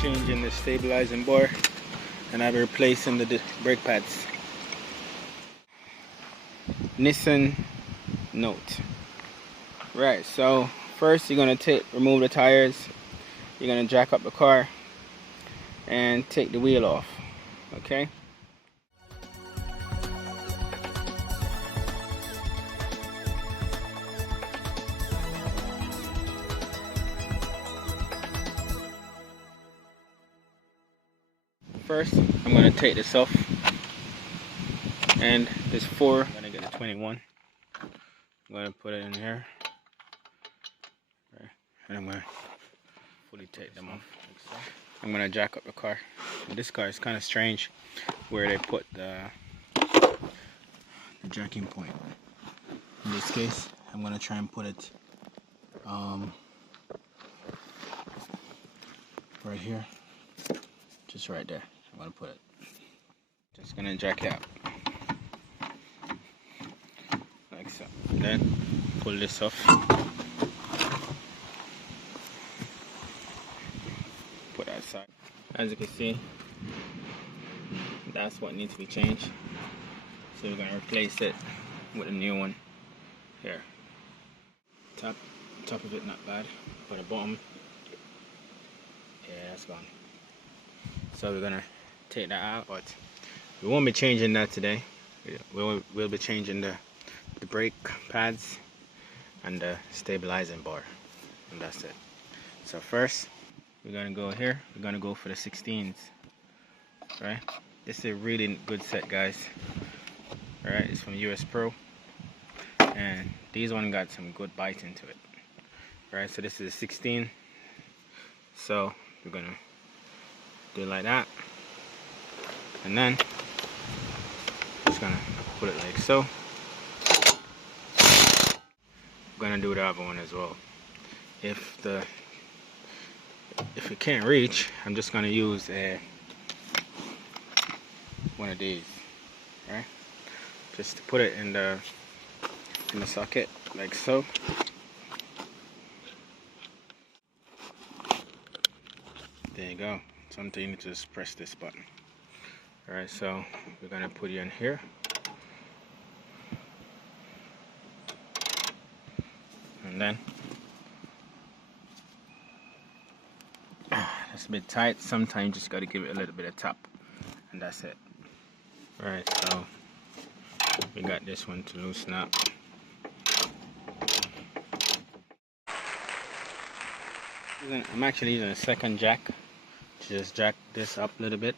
changing the stabilizing bar, and I'll be replacing the brake pads. Nissan Note. Right, so first you're gonna remove the tires. You're gonna jack up the car and take the wheel off. Okay. First, I'm gonna take this off, and there's 4. I'm gonna get the 21. I'm gonna put it in here, right, and I'm gonna fully take them off. I'm gonna jack up the car. This car is kind of strange, where they put the jacking point. In this case, I'm gonna try and put it right here, just right there. I'm gonna put it. Just gonna jack it up like so. Then pull this off. Put that aside. As you can see, that's what needs to be changed. So we're gonna replace it with a new one here. Top of it not bad, but the bottom, yeah, that's gone. So we're gonna take that out, but we won't be changing that today. We'll be changing the brake pads and the stabilizing bar, and that's it. So first we're gonna go here. We're gonna go for the 16s. Right, this is a really good set, guys. All right, it's from US Pro, and these one got some good bite into it. Right, so this is a 16. So we're gonna do it like that, and then just gonna put it like so. I'm gonna do the other one as well. If it can't reach, I'm just gonna use one of these, right? Just to put it in the socket like so. There you go. Sometimes you need to just press this button. Alright, so we're gonna put it in here. And then that's a bit tight. Sometimes you just gotta give it a little bit of tap, and that's it. Alright, so we got this one to loosen up. I'm actually using a second jack to just jack this up a little bit,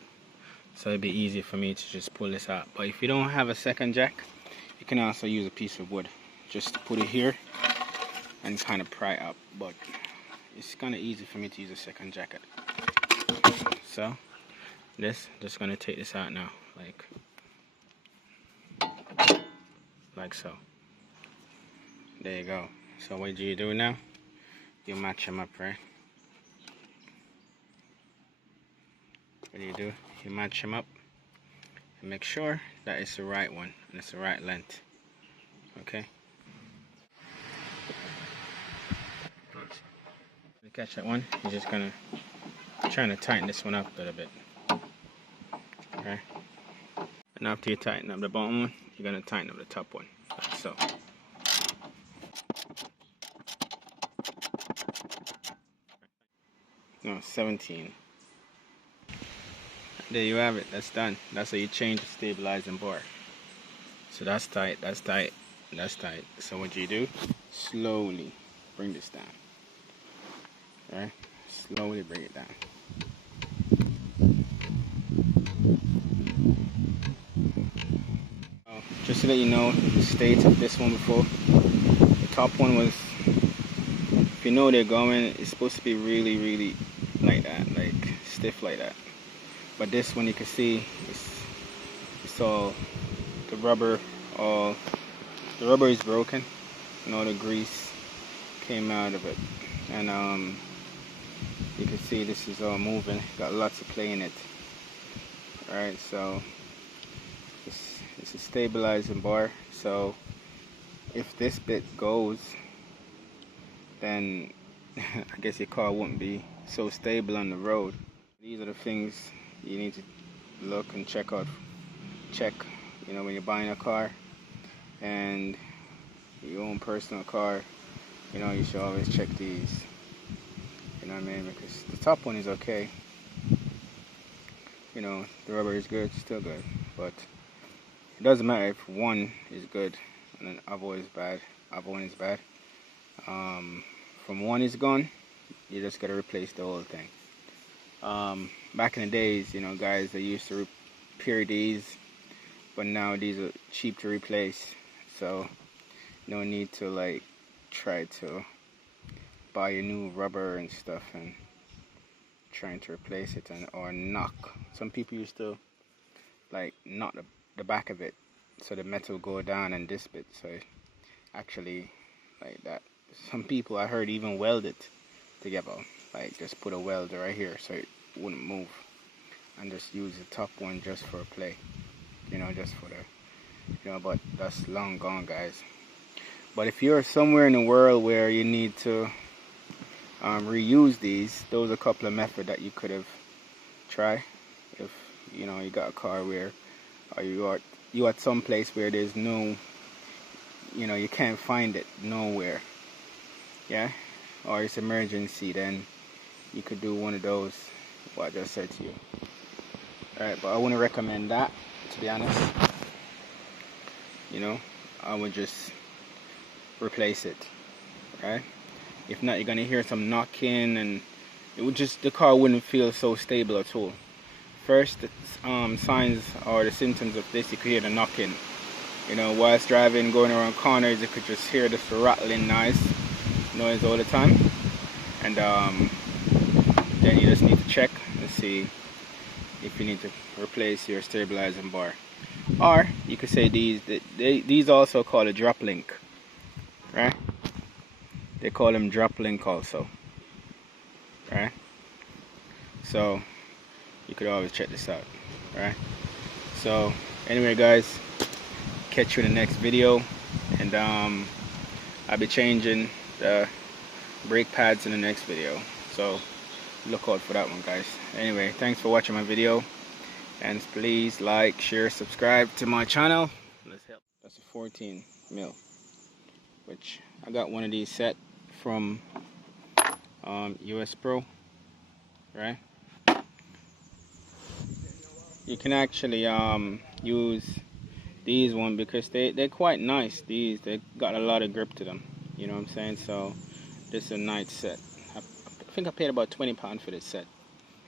so it'd be easy for me to just pull this out. But if you don't have a second jack, you can also use a piece of wood just to put it here and kind of pry up. But it's kind of easy for me to use a second jacket. So just gonna take this out now, like so. There you go. So what do you do now? You match them up, right? What do? You match them up and make sure that it's the right one and it's the right length. Okay? To catch that one, you're just gonna trying to tighten this one up a little bit. Okay? And after you tighten up the bottom one, you're gonna tighten up the top one, like so. No, 17. There you have it. That's done. That's how you change the stabilizing bar. So that's tight, that's tight, that's tight. So what you do, slowly bring this down. Alright? Slowly bring it down. Just to let you know the state of this one before. The top one was, if you know they're going, it's supposed to be really, really like that, like stiff like that. But this one, you can see it's all the rubber is broken, and all the grease came out of it. And you can see this is all moving, got lots of play in it. Alright, so it's a stabilizing bar, so if this bit goes, then I guess your car wouldn't be so stable on the road. These are the things you need to look and check, you know, when you're buying a car and your own personal car. You know, you should always check these. You know what I mean? Because the top one is okay. You know, the rubber is good, still good, but it doesn't matter if one is good and then other one is bad. From one is gone, you just gotta replace the whole thing. Back in the days, you know, guys, they used to repair these, but now these are cheap to replace, so no need to like try to buy a new rubber and stuff and trying to replace it or knock. Some people used to like knock the back of it so the metal go down and this bit, so actually like that. Some people I heard even weld it together, like just put a welder right here so it wouldn't move and just use the top one just for a play, you know, just for the, you know, but that's long gone, guys. But if you're somewhere in the world where you need to reuse these, those are a couple of methods that you could have tried. If you know you got a car where you at some place where there's no, you know, you can't find it nowhere, yeah, or it's emergency, then you could do one of those what I just said to you. Alright, but I wouldn't recommend that, to be honest. You know, I would just replace it, right? If not, you're gonna hear some knocking and it would just, the car wouldn't feel so stable at all. First signs or the symptoms of this, you could hear the knocking, you know, whilst driving, going around corners, you could just hear this rattling noise all the time. And then you just need to check and see if you need to replace your stabilizing bar. Or you could say these also call a drop link, right? They call them drop link also, right? So you could always check this out, right? So anyway, guys, catch you in the next video, and I'll be changing the brake pads in the next video, so look out for that one, guys. Anyway, thanks for watching my video, and please like, share, subscribe to my channel. Let's help. That's a 14 mil, which I got one of these set from US Pro, right? You can actually use these one because they're quite nice. They got a lot of grip to them, you know what I'm saying? So this is a nice set. I think I paid about £20 for this set,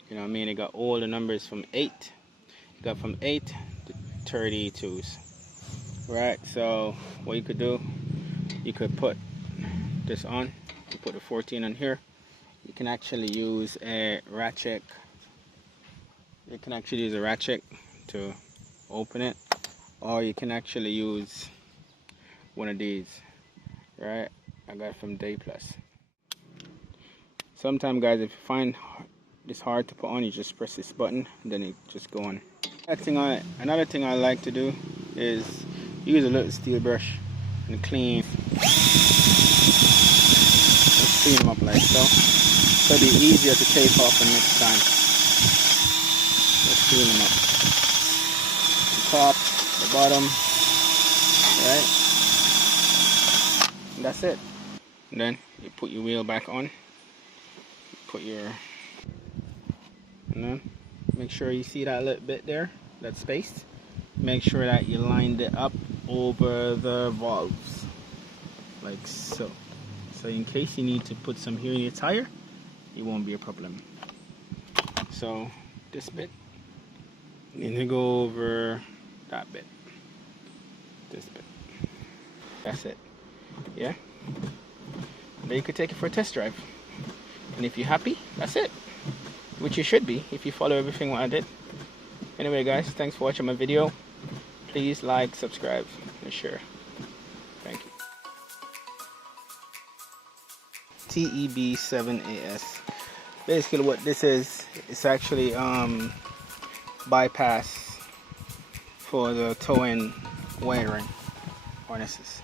you know what I mean? It got all the numbers from 8, it got from 8 to 32s, right? So what you could do, you could put this on, you put the 14 on here. You can actually use a ratchet. You can actually use a ratchet to open it, or you can actually use one of these, right? I got it from Day Plus. Sometimes, guys, if you find this hard to put on, you just press this button and then it just go on. Another thing I like to do is use a little steel brush and clean them up like so. So it'll be easier to take off the next time. Let's clean them up. The top, the bottom, right? And that's it. And then you put your wheel back on. And then make sure you see that little bit there, that space. Make sure that you lined it up over the valves, like so. So in case you need to put some here in your tire, it won't be a problem. So this bit, you need to go over that bit, this bit. That's it, yeah? And then you could take it for a test drive. And if you're happy, that's it. Which you should be if you follow everything what I did. Anyway, guys, thanks for watching my video. Please like, subscribe, and share. Thank you. TEB7AS. Basically what this is, it's actually bypass for the towing wiring harnesses.